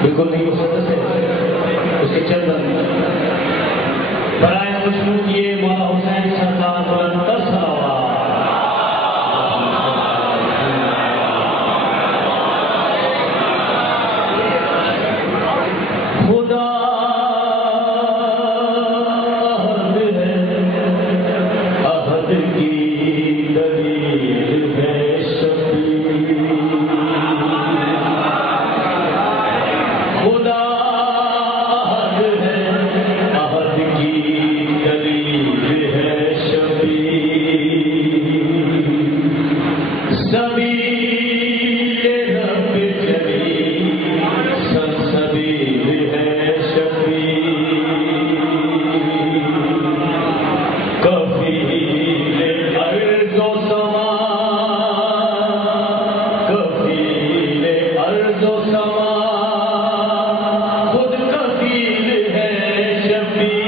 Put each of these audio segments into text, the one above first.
بالکل نہیں ہو سکتا سے اس کے چل رہے برائے خوشبو کیے مولا حسین سردار بلند کر صلوات خدا عہد کی دلیل ہے شفیع خدا عہد ہے عہد کی دلیل ہے شفیع سبیل رب جلیل سبیل ہے شفیع کفیل ارض و سما کفیل ارض و سما خود کفیل ہے شفیع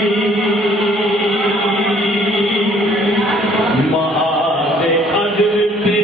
معاد عدل پہ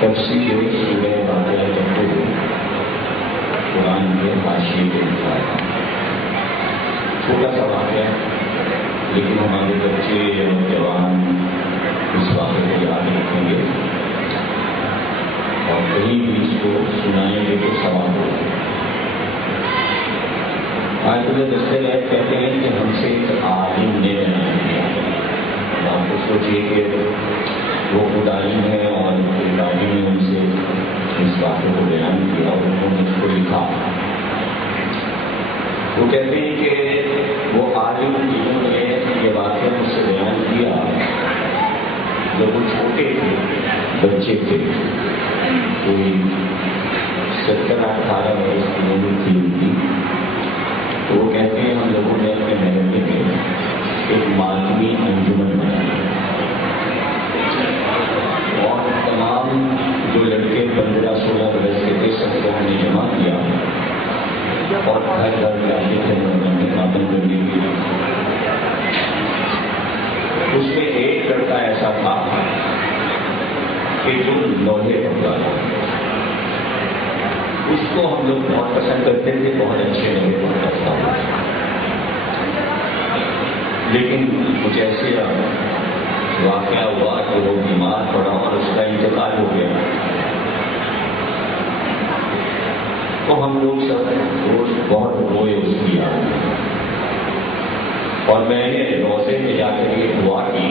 تفسیر سورہ واقعہ جب قرآن کے حاشیے کے لکھا ہے. چھوٹا سا واقعہ لیکن ہمارے بچے اور جوان اس واقعے کو یاد رکھیں گے اور کہیں بھی اس کو سنائیں گے تو ثواب ہوگا. آج دستے گئے کہتے ہیں کہ ہم سے ایک عالم نے بیان کیا. آپ کو سوچیے کہ وہ خود عالم ہے اور دادی نے ان سے اس واقعے کو بیان کیا اور انہوں نے اس کو لکھا. وہ کہتے ہیں کہ وہ عالم جنہوں نے یہ واقعہ مجھ سے بیان کیا جب وہ چھوٹے تھے, بچے تھے, کوئی 17-18 برس کی عمر تھی ان کی. تو وہ کہتے ہیں ہم لوگوں نے اپنے محلے میں ایک مالوی انجمن بنائی اور تمام جو لڑکے 15-16 برس کے تھے سب کو ہم نے جمع کیا اور گھر گھر جاتے تھے خاتم کرنے کے لیے. اس میں ایک لڑکا ایسا تھا کہ جو لوہے پڑتا تھا. اس کو ہم لوگ بہت پسند کرتے تھے, بہت اچھے لوہے پڑتا تھا. لیکن کچھ ایسے واقعہ ہوا کہ وہ بیمار پڑا اور اس کا انتقال ہو گیا. تو ہم لوگ سب روز بہت روئے اس کی یاد میں. اور میں نے روزے میں جا کر یہ دعا کی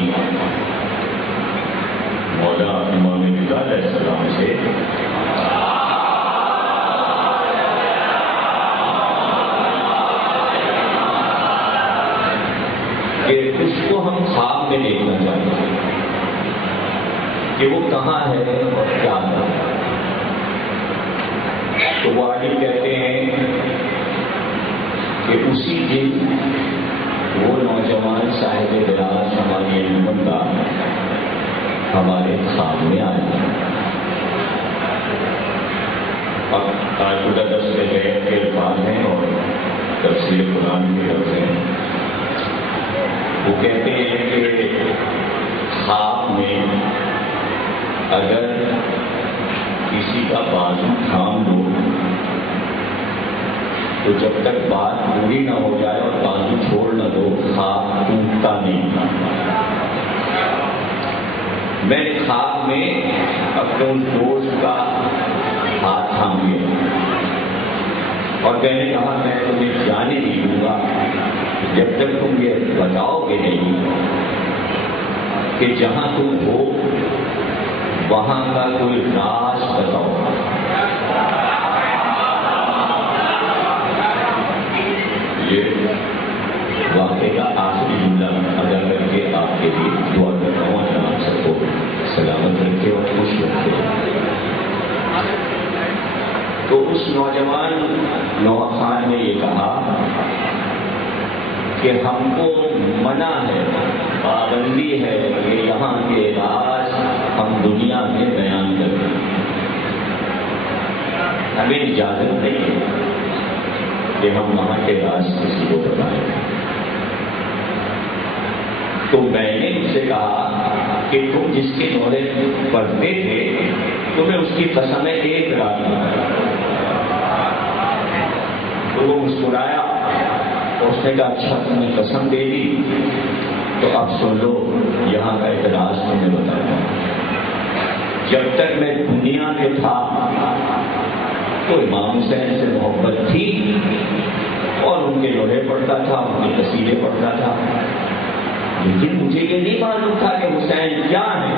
مولا امام رضا علیہ السلام سے کہ اس کو ہم خواب میں دیکھنا چاہتے ہیں کہ وہ کہاں ہے اور کیا ہے. تو وہ عالم کہتے ہیں کہ اسی دن وہ نوجوان صاحب دراز ہماری انجمن کا ہمارے خواب میں آیا. اب تعلقہ درس کے الفاظ ہیں اور تفسیر قرآن کے لفظ ہیں. وہ کہتے ہیں کہ خواب میں اگر کسی کا بازو تھام دو تو جب تک بات پوری نہ ہو جائے اور بازو چھوڑ نہ دو خواب ٹوٹتا نہیں. میں نے خواب میں اپنے اس دوست کا ہاتھ تھام لیا اور میں نے کہا میں تمہیں جانے نہیں دوں گا جب تک تم یہ بتاؤ گے نہیں کہ جہاں تم ہو وہاں کا کوئی راز بتاؤ. یہ واقعے کا آخری جملہ ادا کر کے آپ کے لیے دعا کرتا ہوں کہ آپ سب کو سلامت رکھے اور خوش رکھے. تو اس نوجوان نوح خان نے یہ کہا کہ ہم کو منع ہے, پابندی ہے کہ یہاں کے راز ہم دنیا میں بیان کریں. ہمیں اجازت نہیں ہے کہ ہم وہاں کے راز کسی کو بتائیں. تو میں نے ان سے کہا کہ تم جس کے دورے پڑھتے تھے تمہیں اس کی قسم ہے ایک رات میں. تو وہ مسکرایا اور اس نے کہا اچھا تم نے قسم دے دی تو اب سن لو یہاں کا اعتراض تمہیں بتایا. جب تک میں دنیا میں تھا تو امام حسین سے محبت تھی اور ان کے لوہے پڑھتا تھا, ان کے قصیدے پڑھتا تھا, لیکن مجھے یہ نہیں معلوم تھا کہ حسین کیا ہے.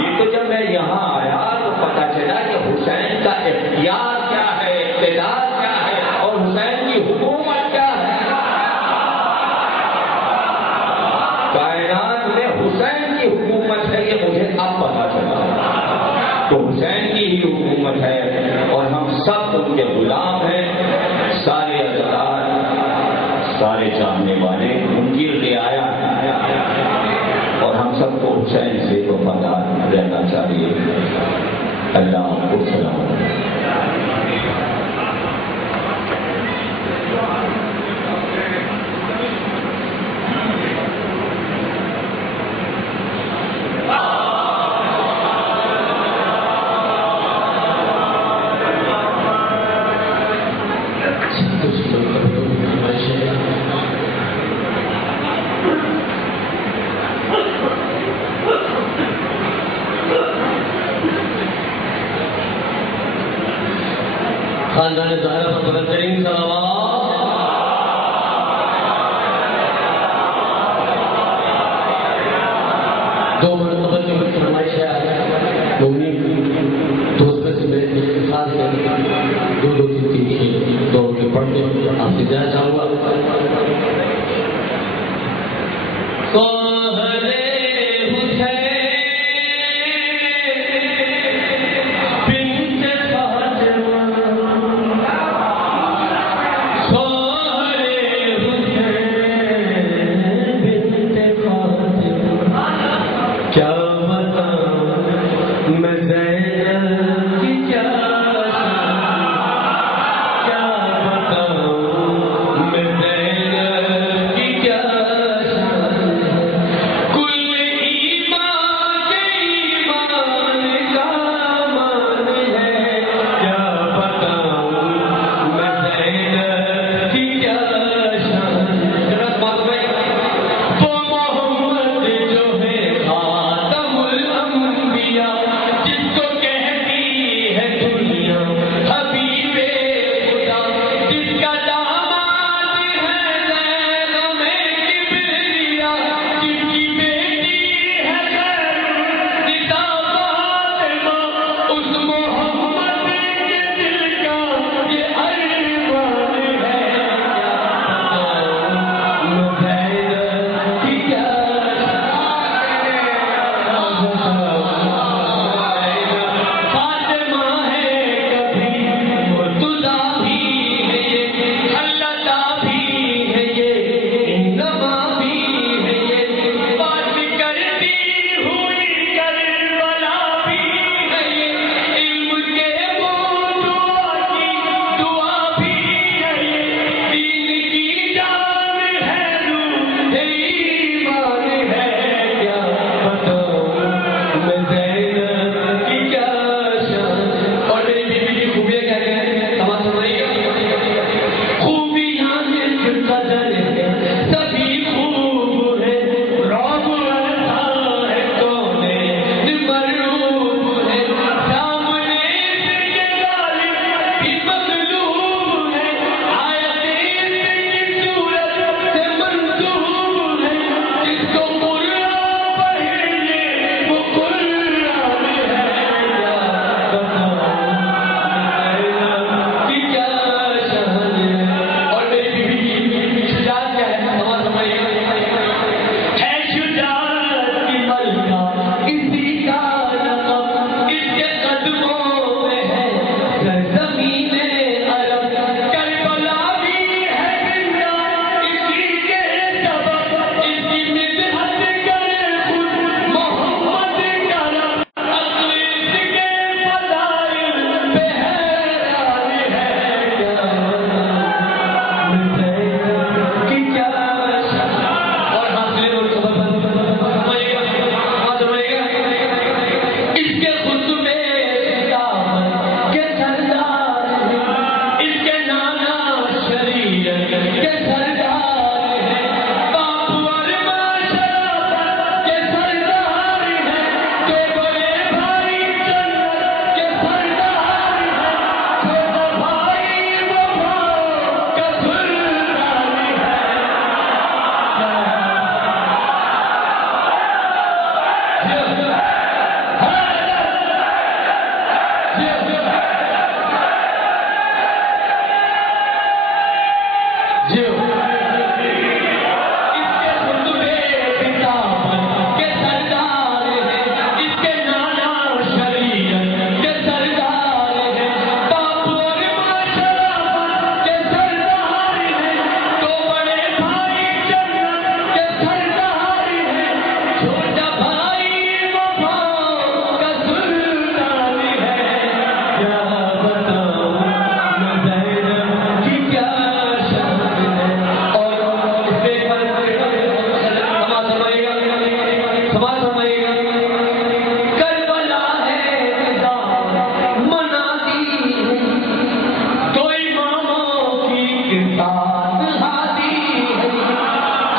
یہ تو جب میں یہاں آیا تو پتا چلا کہ حسین کا اختیار کیا ہے, اقتدار کیا ہے اور حسین کی حکومت کیا ہے. کائنات میں حسین کی حکومت ہے یہ مجھے اب پتا چلا. تو حسین کی ہی حکومت ہے اور ہم سب ان کے غلام ہیں. سارے ازدار سارے چاہنے والے ان کی رعایا اور ہم سب کو حسین سے وفادار رہنا چاہیے. اللہ آپ کو سلامت. خاندان زہرا پر بلند ترین صلوات. دو مرتبہ کی کچھ فرمائش ہے مومنین تو اس میں سے میرے اختصاص سے دو تین دو کے پڑھ کے آپ سے جانا چاہوں گا.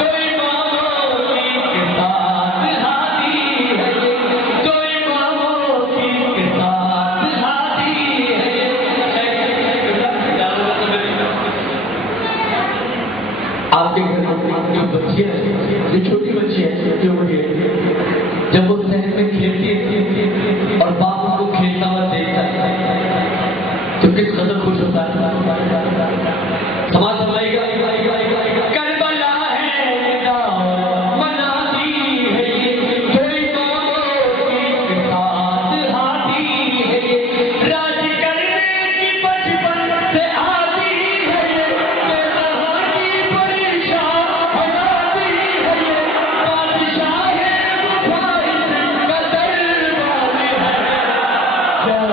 کوئی ماموں کی کتاب ہادی وہ ذہن میں کھیلتی ہے اور باپ کو کھیلتا ہوا دیکھتا ہے تو کس قدر خوش ہوتا ہے. سماج فرمائے گا کربلا ہے مناتی ہے یہ کوئی تو کے ساتھ ہاتھی ہے یہ راج کرنے کی بچپن سے آتی ہے یہ کہاں کی پریشان بناتی ہے یہ بادشاہ ہے مفاہیم کا دربار ہے کیا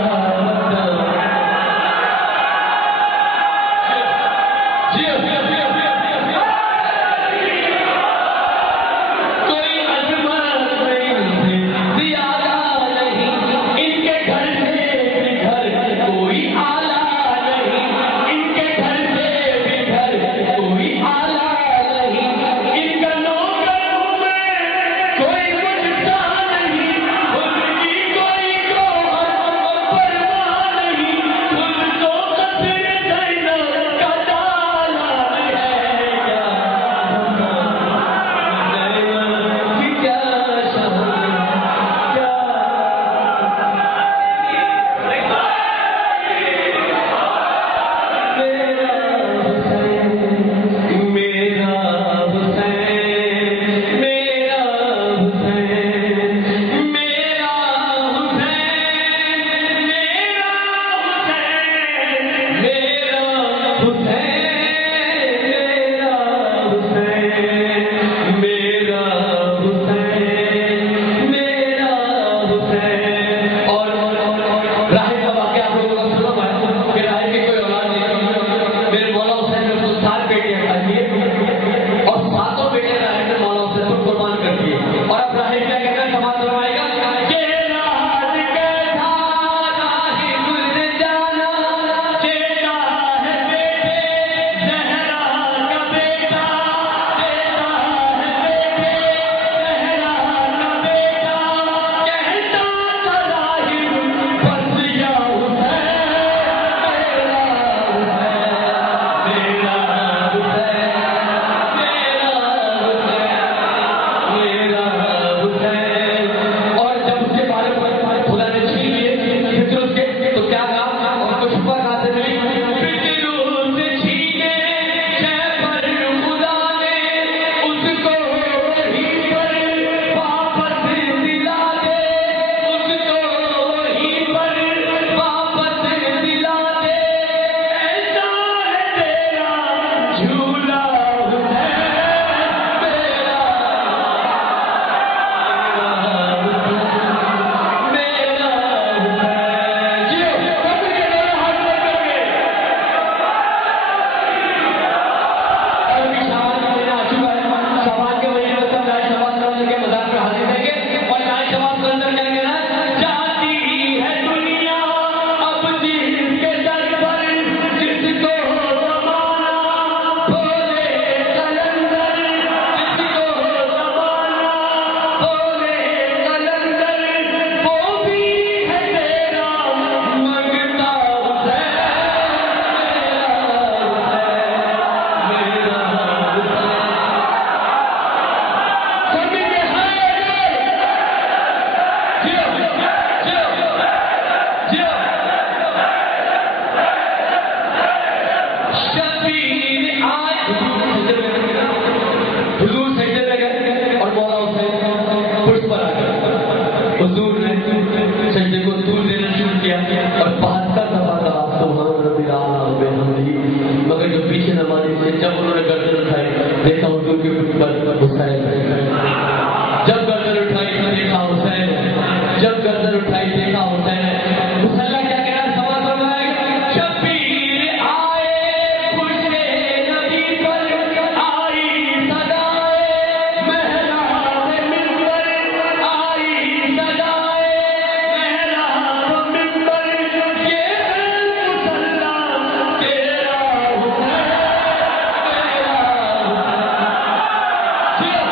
Yeah.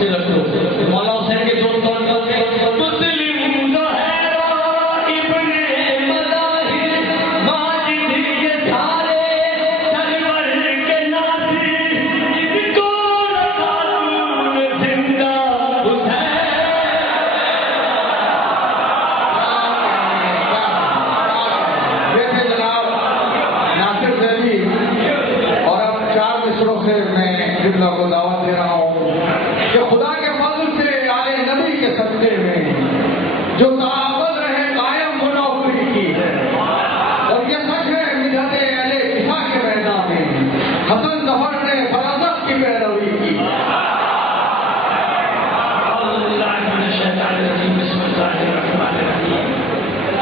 سے رکھو مولا حسین کے دو طور مسلم جو ہے ابن مظاہر ماجد کے سارے سرور کے ناصر جن کو رسول زندہ حسین. جیسے جناب ناصر زیدی اور اب 4 مصروں سے میں جملہ کو دعوت دے رہا ہوں کہ خدا کے فضل سے آل نبی کے صدقے میں جو تعاون رہے قائم وہ نوکری کی ہے اور یہ سچ ہے مدحت اہل کفا کے میدان میں حسن ظفر نے فراست کی پیروی کی. أعوذ بالله من الشيطان الرجيم بسم الله الرحمن الرحيم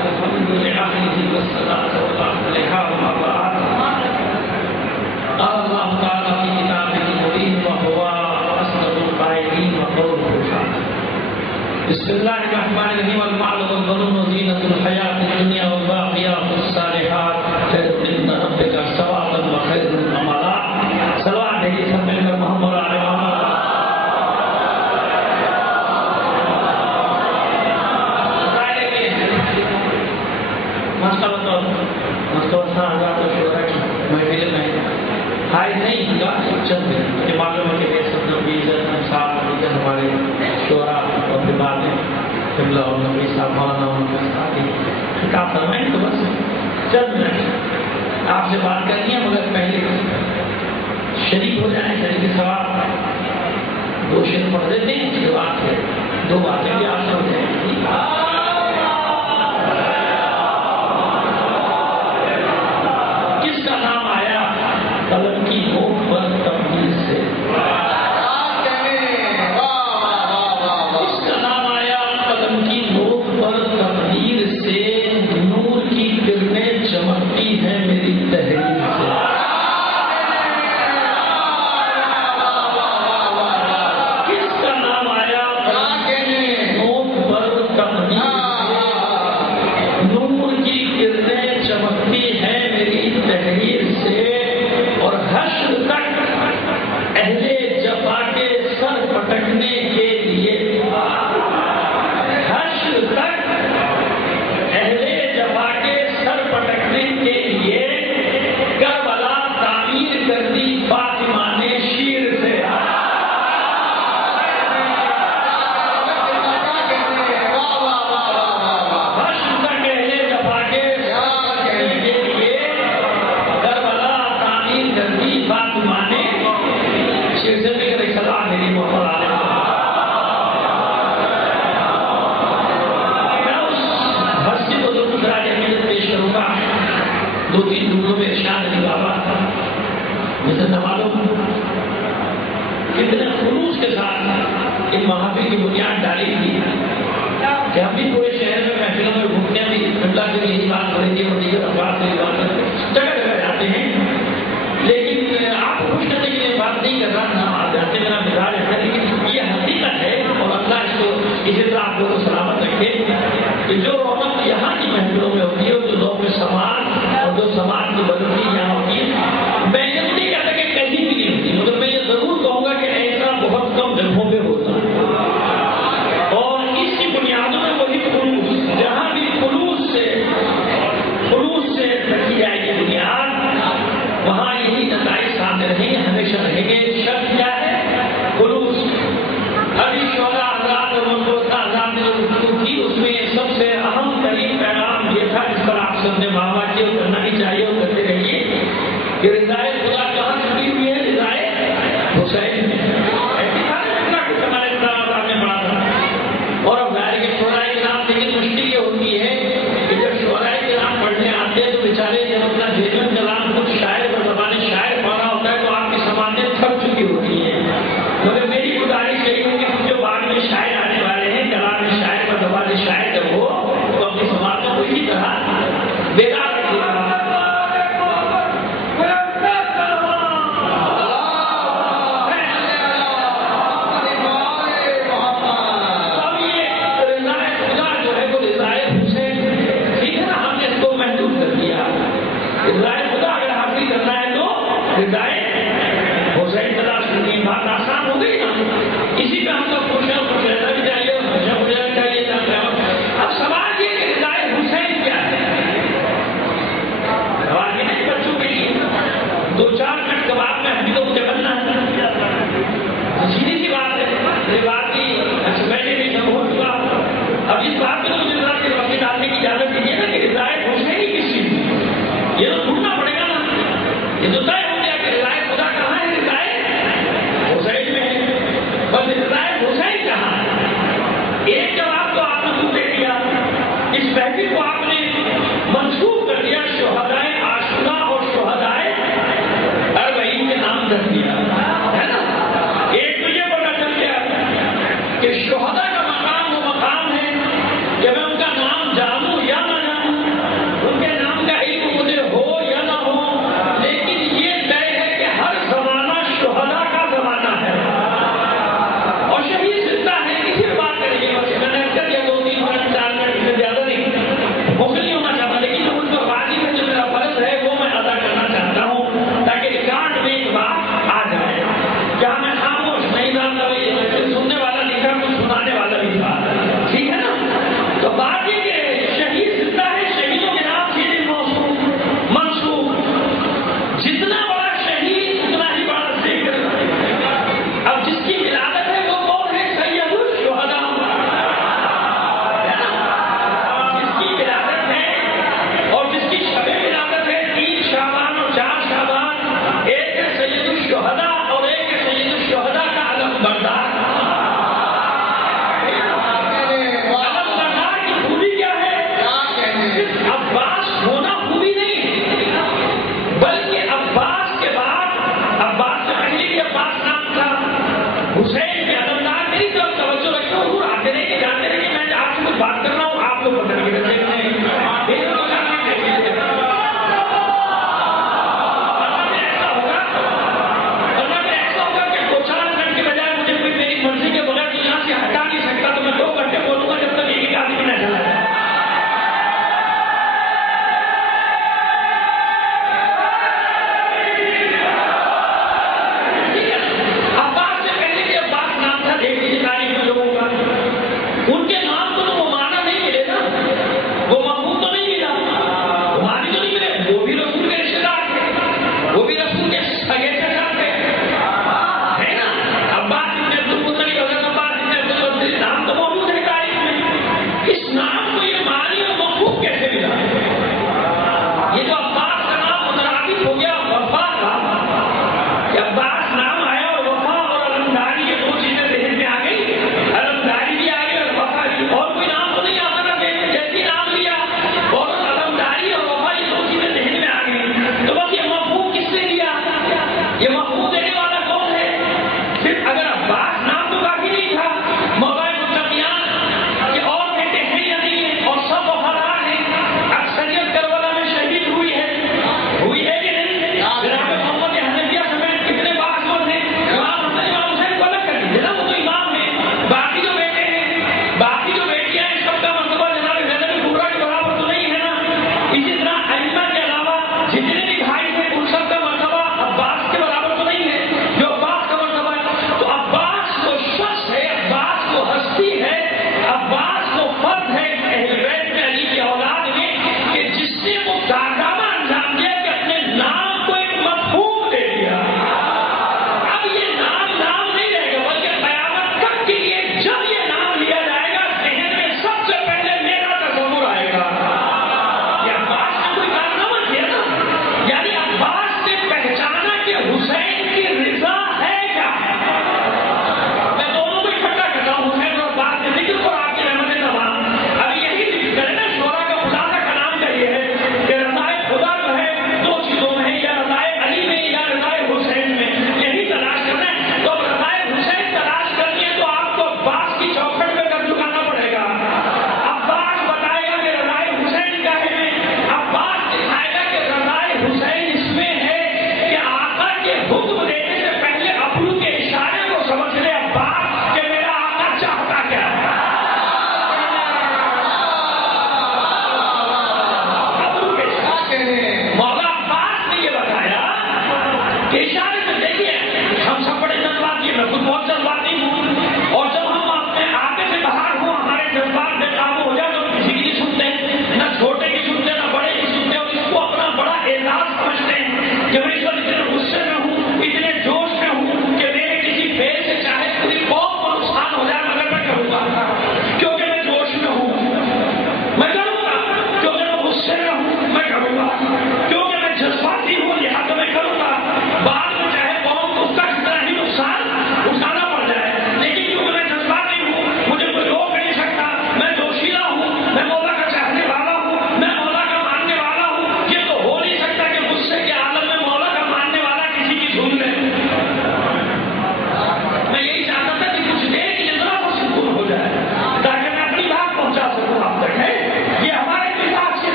الحمد لله والصلاة والسلام عليها وما بعد قال الله تعالى في كتابه المبين وهو أصدق القائلين وقوله الحق بسم الله الرحمن الرحيم المال والبنون زينة الحياة الدنيا والباقيات الصالحات خير عند ربك ثوابا وخير عملا. صلوات عليه سيدنا محمد وعلى آله محفل میں حائز نہیں ہوگا چند دن کے معلوم ہے کہ نبی صاحب ہمارے شعرا اور پھر بعد میں قبلہ اور نبی صاحب مولانا خطاب فرمائیں تو بس چند منٹ آپ سے بات کرنی ہے مگر پہلے شریک ہو جائیں شریک ثواب 2 شعر پڑھ دیتے ہیں اس کے بعد 2 باتیں بھی آپ سمجھ جائیں. کس کا نام آیا قلم کی نوک پر تبدیل سے؟ کس کا نام آیا قلم کی نوک پر تبدیل سے؟ نور کی کرنیں چمکتی ہیں میری تحریر سے. کس کا نام آیا قلم کی نوک پر تبدیل سے؟ نور کی کرنیں چمکتی ہیں میری تحریر سے. اور حشر تک اہل جفا کے سر پٹکنے کے لیے حشر تک اہل جفا کے سر پٹکنے کے لیے کربلا تعمیر کر دی فاطمہ نے شیر سے. حشر تک اہل جفا کے سر پٹکنے کے لیے کربلا تعمیر کر دی فاطمہ نے شیر سے. بھی کرے صلاح میری محمد علیہ. میں اس ہستی کو ضرور خراج عقیدت پیش کروں گا. 2-3 جملوں میں ارشاد علی بابا مجھے نہ معلوم کتنے خلوص کے ساتھ ان محافل کی بنیاد ڈالی تھی کہ ہم بھی پورے شہر میں محفلوں میں گھومنے بھی قبلہ کے لیے بات کریں گے اور دیگر افراد کے لیے بات کریں جگہ جگہ جاتے ہیں. لیکن آپ کو خوش کرنے کے لیے بات نہیں کر رہا نہ آپ جانتے میرا مزاج ہے لیکن یہ حقیقت ہے اور اللہ اس کو اسی طرح آپ کو سلامت رکھے کہ جو رونق یہاں کی محفلوں میں ہوتی ہے جو لوگ میں سماج اور جو سماج کی بدلتی یہاں ہوتی ہے میں یہ نہیں کہتا کہ کہیں بھی نہیں ہوتی مگر میں یہ ضرور کہوں گا کہ ایسا بہت کم جگہوں پہ ہوتا ہے. اور اس کی بنیادوں میں وہی خلوص جہاں بھی خلوص سے رکھی جائے گی بنیاد وہاں یہی نتائج سامنے رہیں گے ہمیشہ رہیں گے. شرط کیا ہے؟ خلوص. ابھی شعرا حضرات اور منصور حضرات نے جو گفتگو کی اس میں سب سے اہم ترین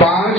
5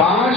5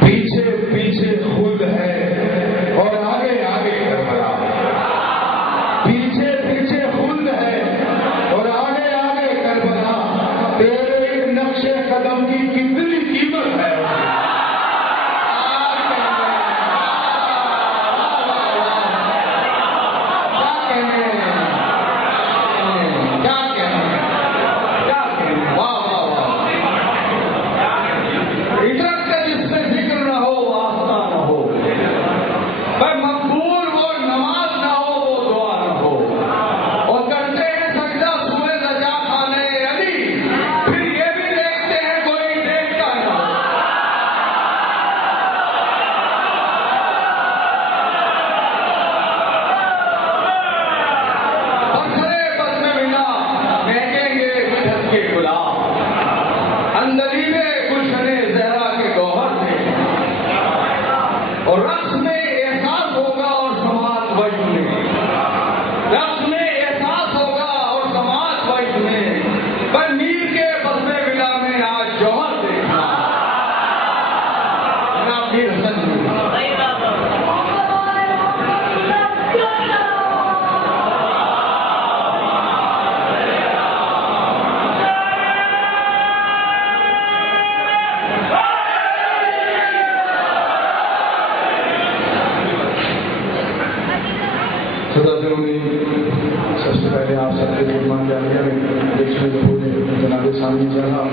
پیچھے پیچھے خود ہے اور آگے آگے کربلا، پیچھے پیچھے خود ہے اور آگے آگے کربلا، تیرے ایک نقش قدم کی کتنی قیمت ہے؟ سب سے پہلے آپ سب کے مہمان جامعہ میں دیکھنے کو بولے جناب ثانی جہاں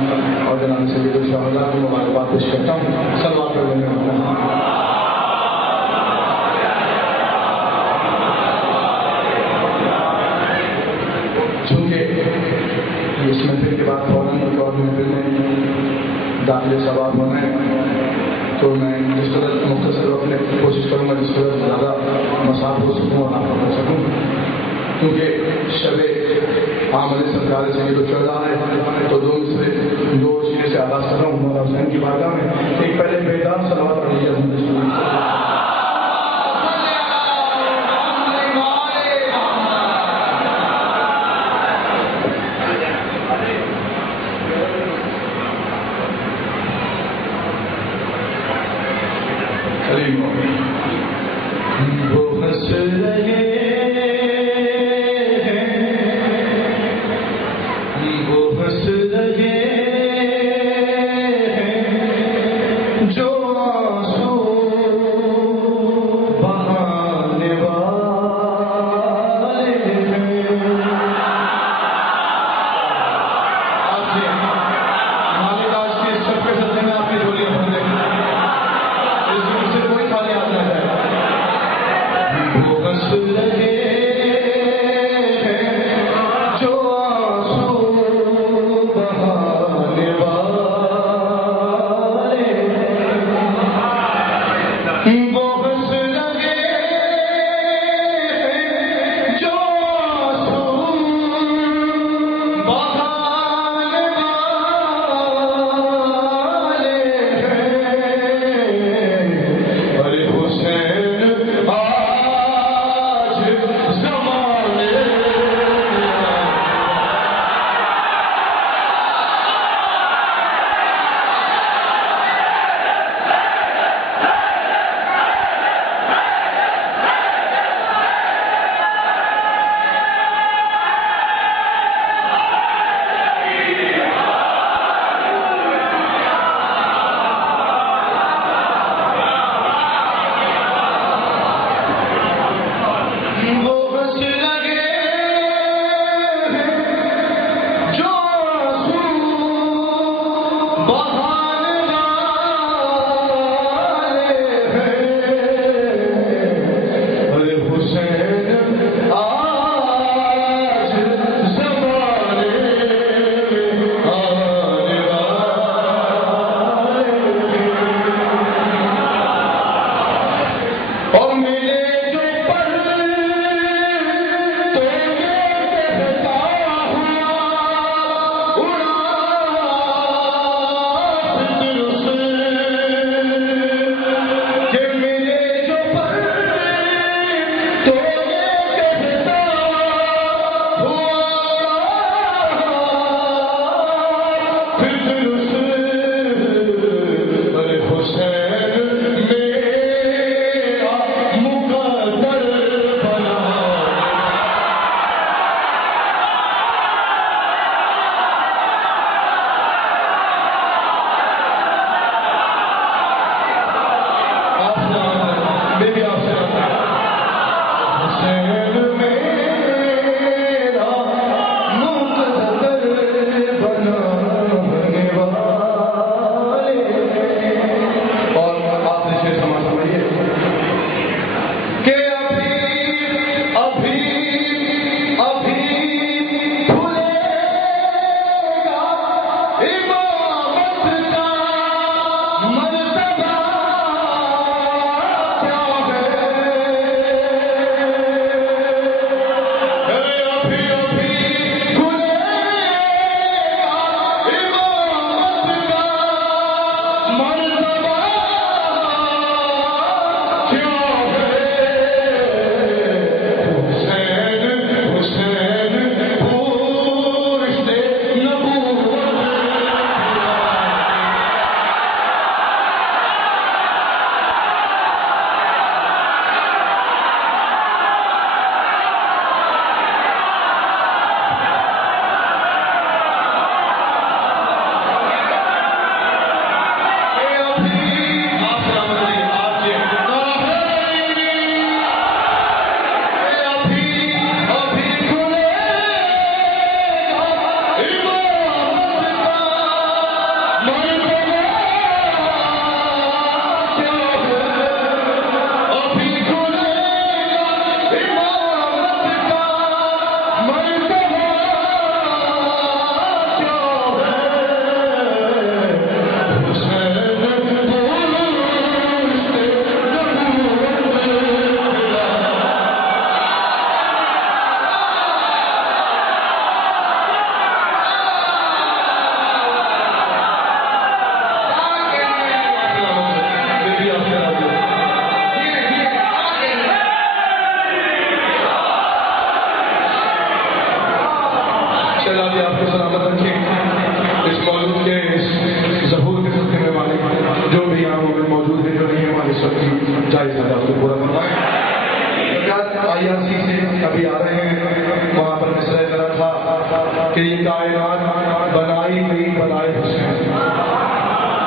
اور جناب سید الشہداء کو مبارکباد پیش کرتا ہوں. صلوات پڑھنے میں چونکہ اس محفل کے بعد فوراً اور محفل میں داخل ثواب ہونا ہے تو میں جس قدر مختصر وقت میں کوشش کروں گا جس قدر زیادہ مساف ہو سکوں اور آپ کر سکوں، کیونکہ شب عامل سرکار سید الشہداء ہے تو دو چیزیں سے آغاز کر رہا ہوں. مولا حسین کی بارگاہ میں ایک پہلے بیدار صلوات پڑھ لیجیے. وہ ہنس رہے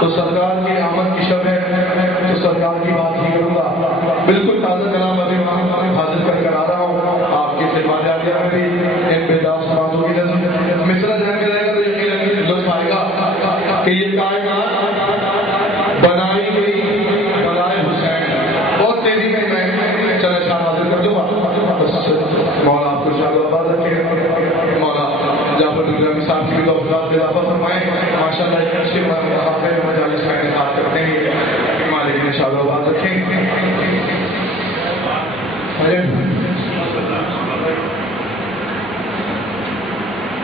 تو سرکار کی آمد کی شب ہے تو سرکار کی بات ہی کروں گا. بالکل تازہ کلام ابھی وہاں حاضر کر آ رہا ہوں آپ کے خدمات عالیہ میں بھی ان بیداس باتوں کی نظر مصرا ذہن میں رہے گا تو یقیناً لطف آئے گا کہ یہ کائنات بنائی گئی برائے حسین. بہت تیزی میں چلے شاہ حاضر کر دوں گا. مولا آپ کو شاہ آباد رکھے گا. مولا جعفر الغلامی صاحب کی بھی توفیقات اضافہ فرمائیں. ماشاء اللہ ایک اچھے مجالس کا انعقاد کرتے ہیں مالک نے شاہ آباد رکھیں.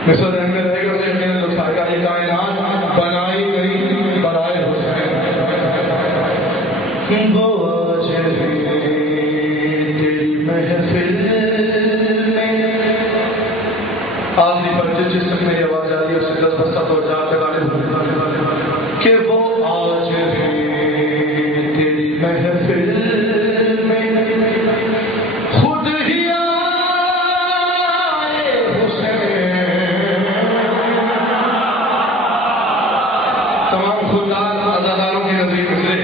مصر ذہن میں رہے گا تو یقیناً لطف آئے گا. یہ کائنات بنائی گئی برائے حسین. وہ آج تیری محفل میں آخری پر جس تک میری آواز آ رہی ہے اس سے 10 بستہ تو جا کے غالب کہ وہ آج تیری محفل میں خود ہی آئے حسین. تمام خوددار عزاداروں کی نظیر گزرے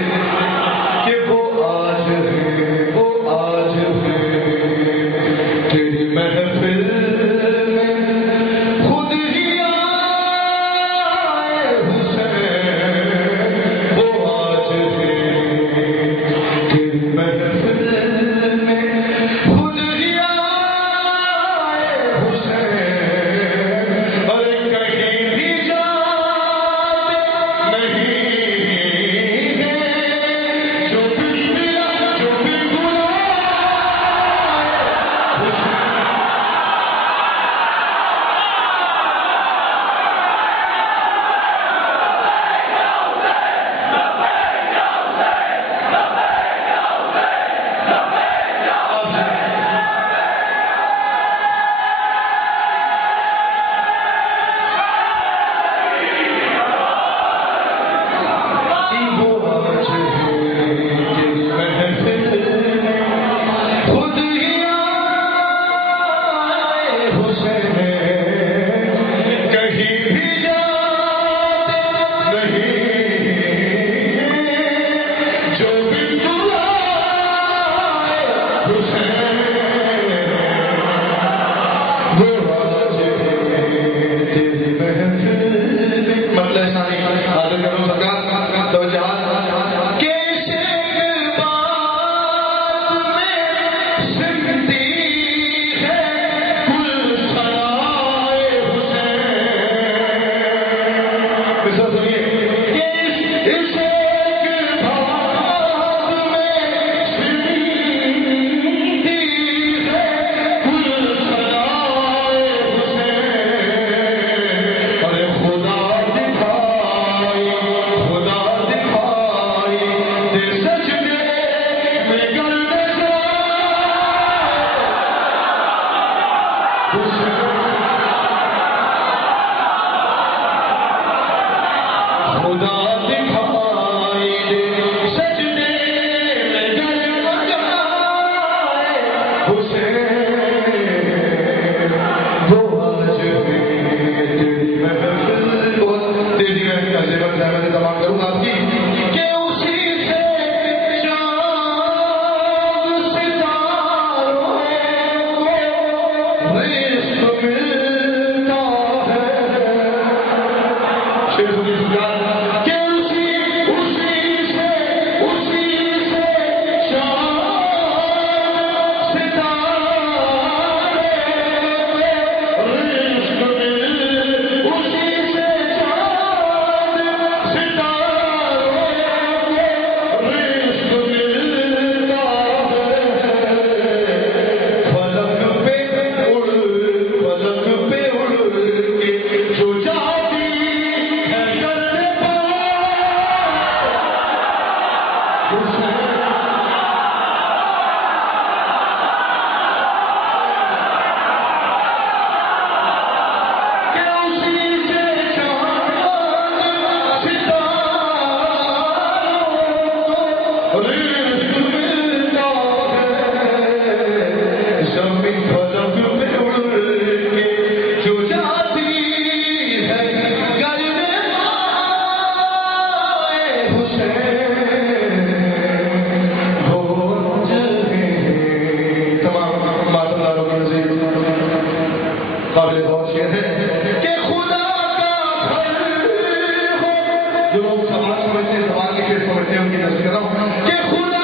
کہ وہ آج تیری محفل میں خود ہی آئے حسین. وہ آج تیری محفل میں خود ہی آئے حسین. اور کہیں بھی جاتے نہیں ہے جو بلا لوگ سماج سمجھتے ہیں، زبان کی چیز سمجھتے ہیں، ان کی تصویر کر رہا ہوں کہ خدا